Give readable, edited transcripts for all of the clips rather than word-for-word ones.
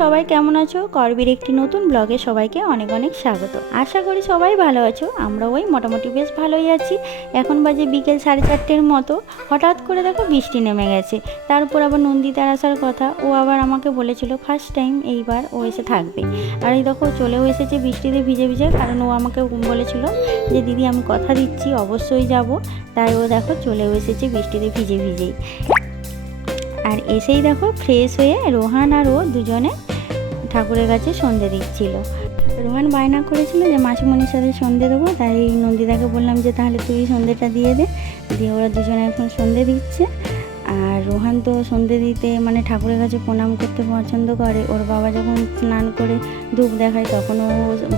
সবাই কেমন আছো? করবির একটি নতুন ব্লগে সবাইকে অনেক অনেক স্বাগত। আশা করি সবাই ভালো আছো। আমরা ওই মোটামুটি বেশ ভালোই আছি। এখন বাজে বিকেল 4:30-এর মতো। হঠাৎ করে দেখো বৃষ্টি নেমে গেছে। তারপর আবার নন্দিতার আসার কথা, ও আবার আমাকে বলেছিল ফার্স্ট টাইম এইবার ও এসে থাকবে। আর এই দেখো চলেও এসেছে বৃষ্টিতে ভিজে ভিজে, কারণ ও আমাকে বলেছিল যে দিদি আমি কথা দিচ্ছি অবশ্যই যাব। তাই ও দেখো চলেও এসেছে বৃষ্টিতে ভিজে ভিজেই। আর এসেই দেখো ফ্রেশ হয়ে রোহান আর ও দুজনে ঠাকুরের কাছে সন্ধে দিচ্ছিল। রোহান বায়না করেছিল যে মাসিমণির সাথে সন্ধে দেবো, তাই নন্দিতাকে বললাম যে তাহলে তুই সন্ধেটা দিয়ে দে। দিয়ে ওরা দুজনে এখন সন্ধে দিচ্ছে। আর রোহান তো সন্ধে দিতে মানে ঠাকুরের কাছে প্রণাম করতে পছন্দ করে। ওর বাবা যখন স্নান করে ধূপ দেখায় তখন ও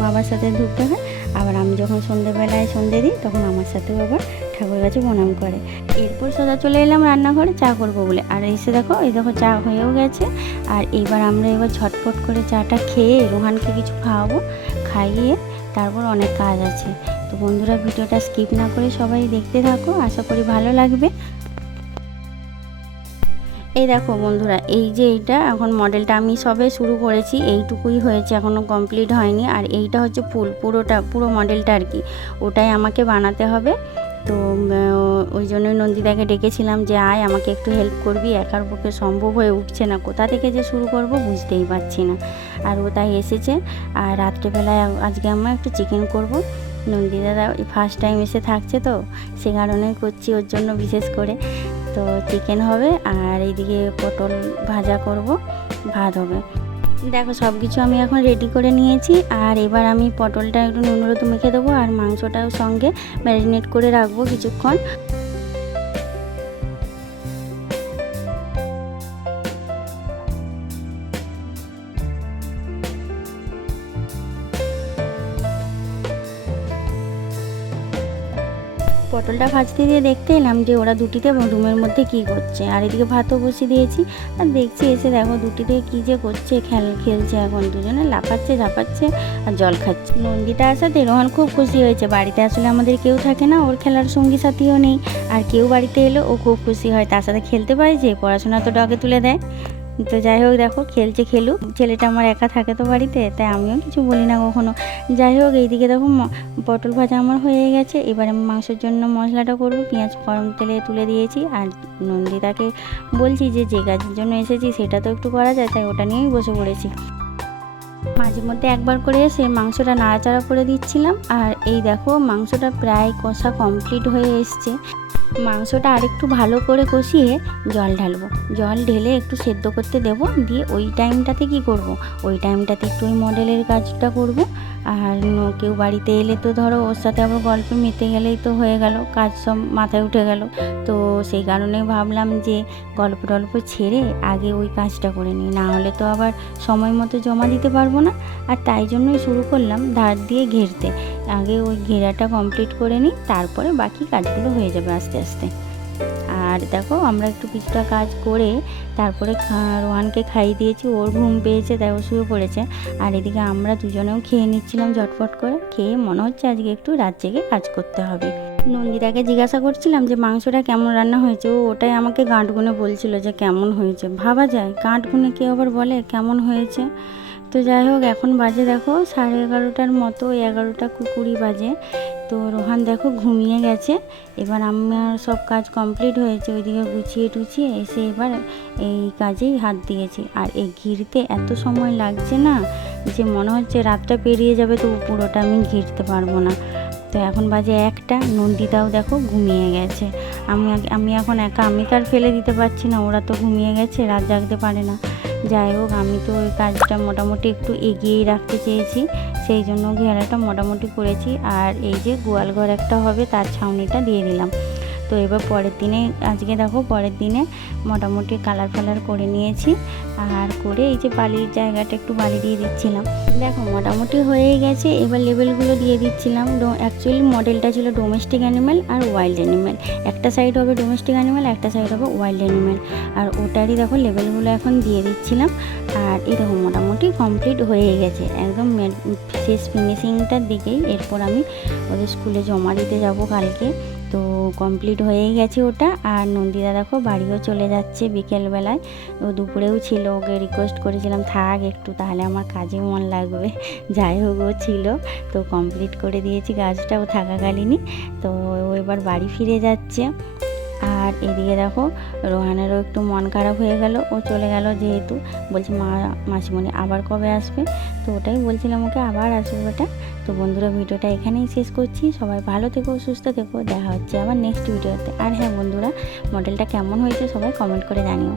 বাবার সাথে ধূপ দেখায়, আবার আমি যখন সন্ধেবেলায় সন্ধে দিই তখন আমার সাথেও আবার ঠাকুরের কাছে প্রণাম করে। এরপর সোজা চলে এলাম রান্নাঘরে চা করবো বলে। আর এসে দেখো এই দেখো চা হয়েও গেছে। আর আমরা এবার ঝটপট করে চাটা খেয়ে রোহানকে কিছু খাওয়াবো, খাইয়ে তারপর অনেক কাজ আছে। তো বন্ধুরা ভিডিওটা স্কিপ না করে সবাই দেখতে থাকো, আশা করি ভালো লাগবে। এই দেখো বন্ধুরা, এই যে এইটা এখন মডেলটা আমি সবে শুরু করেছি, এইটুকুই হয়েছে, এখনও কমপ্লিট হয়নি। আর এইটা হচ্ছে ফুল, পুরো মডেলটা আর কি, ওটাই আমাকে বানাতে হবে। তো ওই জন্যই নন্দিতাকে ডেকেছিলাম যে আয় আমাকে একটু হেল্প করবি, একার পক্ষে সম্ভব হয়ে উঠছে না, কোথা থেকে যে শুরু করব বুঝতেই পারছি না। আর ও তাই এসেছে। আর রাত্রেবেলায় আজকে আমরা একটু চিকেন করব। নন্দিতা ফার্স্ট টাইম এসে থাকছে, তো সে কারণেই করছি ওর জন্য বিশেষ করে। তো চিকেন হবে আর এইদিকে পটল ভাজা করব, ভাত হবে। দেখো সব কিছু আমি এখন রেডি করে নিয়েছি। আর এবার আমি পটলটা একটু নুন হলুদ মেখে দেবো আর মাংসটাও সঙ্গে ম্যারিনেট করে রাখবো কিছুক্ষণ। পটলটা ভাজতে দিয়ে দেখতে এলাম যে ওরা দুটিতে রুমের মধ্যে কি করছে। আর এদিকে ভাতও বসিয়ে দিয়েছি। আর দেখছি এসে দেখো দুটিতে কি যে করছে, খেলছে এখন দুজনে, লাফাচ্ছে ঝাপাচ্ছে আর জল খাচ্ছে। নন্দিতা আসাতে রোহান খুব খুশি হয়েছে। বাড়িতে আসলে আমাদের কেউ থাকে না, ওর খেলার সঙ্গী সাথীও নেই। আর কেউ বাড়িতে এলো ও খুব খুশি হয়, তার সাথে খেলতে পারে, যে পড়াশোনা তো ডগে তুলে দেয়। তো যাই হোক দেখো খেলছে, খেলুক, ছেলেটা আমার একা থাকে তো বাড়িতে, তাই আমিও কিছু বলি না কখনো। যাই হোক এইদিকে দেখো পটল ভাজা আমার হয়ে গেছে। এবারে মাংসের জন্য মশলাটা করবো। পেঁয়াজ গরম তেলে তুলে দিয়েছি। আর নন্দিতাকে বলছি যে যে কাজের জন্য এসেছি সেটা তো একটু করা যায়, তাই ওটা নিয়েই বসে পড়েছি। মাঝে মধ্যে একবার করে এসে মাংসটা নাড়াচাড়া করে দিচ্ছিলাম। আর এই দেখো মাংসটা প্রায় কষা কমপ্লিট হয়ে এসছে। মাংসটা আরেকটু ভালো করে কষিয়ে জল ঢালবো, জল ঢেলে একটু সেদ্ধ করতে দেবো। দিয়ে ওই টাইমটাতে কি করব, ওই টাইমটাতে একটু ওই মডেলের কাজটা করব। আর কেউ বাড়িতে এলে তো ধরো ওর সাথে আবার গল্পে মেতে গেলেই তো হয়ে গেল, কাজ সব মাথায় উঠে গেল। তো সেই কারণে ভাবলাম যে গল্প টল্প ছেড়ে আগে ওই কাজটা করে নিই, না হলে তো আবার সময় মতো জমা দিতে পারবো না। আর তাই জন্যই শুরু করলাম ধার দিয়ে ঘেরতে। আগে ওই ঘেরাটা কমপ্লিট করে নিই, তারপরে বাকি কাজগুলো হয়ে যাবে আস্তে আস্তে। আর দেখো আমরা একটু কিছুটা কাজ করে তারপরে রোহানকে খাইয়ে দিয়েছি, ওর ঘুম পেয়েছে তাই ও শুয়ে পড়েছে। আর এদিকে আমরা দুজনেও খেয়ে নিচ্ছিলাম ঝটপট করে, খেয়ে মনে হচ্ছে আজকে একটু রাত জেগে কাজ করতে হবে। নন্দিতাকে জিজ্ঞাসা করছিলাম যে মাংসটা কেমন রান্না হয়েছে, ও ওটাই আমাকে গাঁট গুনে বলছিল যে কেমন হয়েছে। ভাবা যায় গাঁট গুনে কেউ আবার বলে কেমন হয়েছে। তো যাই হোক এখন বাজে দেখো 11:30 মতো, 11:20 বাজে। তো রোহান দেখো ঘুমিয়ে গেছে। এবার আমার সব কাজ কমপ্লিট হয়েছে, ওইদিকে গুছিয়ে টুছিয়ে এসে এবার এই কাজেই হাত দিয়েছি। আর এই ঘিরতে এত সময় লাগছে না যে মনে হচ্ছে রাতটা পেরিয়ে যাবে, তো পুরোটা আমি ঘিরতে পারবো না। তো এখন বাজে 1টা, নন্দিতাও দেখো ঘুমিয়ে গেছে। আমি এখন একা, আমি তো আর ফেলে দিতে পারছি না, ওরা তো ঘুমিয়ে গেছে, রাত জাগতে পারে না। যাই হোক আমি তো ওই কাজটা মোটামুটি একটু এগিয়েই রাখতে চেয়েছি, সেই জন্য ঘেরাটা মোটামুটি করেছি। আর এই যে গোয়াল ঘর একটা হবে তার ছাউনিটা দিয়ে দিলাম। তো এবার পরের দিনে আজকে দেখো পরের দিনে মোটামুটি কালার ফালার করে নিয়েছি। আর করে এই যে বালির জায়গাটা একটু বালি দিয়ে দিচ্ছিলাম। দেখো মোটামুটি হয়েই গেছে। এবার লেবেলগুলো দিয়ে দিচ্ছিলাম। অ্যাকচুয়ালি মডেলটা ছিল ডোমেস্টিক অ্যানিম্যাল আর ওয়াইল্ড অ্যানিম্যাল, একটা সাইড হবে ডোমেস্টিক অ্যানিম্যাল, একটা সাইড হবে ওয়াইল্ড অ্যানিম্যাল। আর ওটারই দেখো লেবেলগুলো এখন দিয়ে দিচ্ছিলাম। আর এই দেখো মোটামুটি কমপ্লিট হয়ে গেছে, একদম শেষ ফিনিশিংটার দিকেই। এরপর আমি ওদের স্কুলে জমা দিতে যাব কালকে। তো কমপ্লিট হয়েই গেছে ওটা। আর নন্দিতা দেখো বাড়িও চলে যাচ্ছে বিকেলবেলায়। ও দুপুরেও ছিল, ওকে রিকোয়েস্ট করেছিলাম থাক একটু, তাহলে আমার কাজে মন লাগবে। যাই হোক ও ছিল, তো কমপ্লিট করে দিয়েছি কাজটা ও থাকাকালীনই। তো ও এবার বাড়ি ফিরে যাচ্ছে। আর এদিকে দেখো রোহানেরও একটু মন খারাপ হয়ে গেল, ও চলে গেল যেহেতু। বলছে মা মাসিমণি আবার কবে আসবে? তো ওটাই বলছিলাম ওকে আবার আসবে ওটা। তো বন্ধুরা ভিডিওটা এখানেই শেষ করছি। সবাই ভালো থেকো, সুস্থ থেকো, দেখা হচ্ছে আবার নেক্সট ভিডিওতে। আর হ্যাঁ বন্ধুরা, মডেলটা কেমন হয়েছে সবাই কমেন্ট করে জানিও।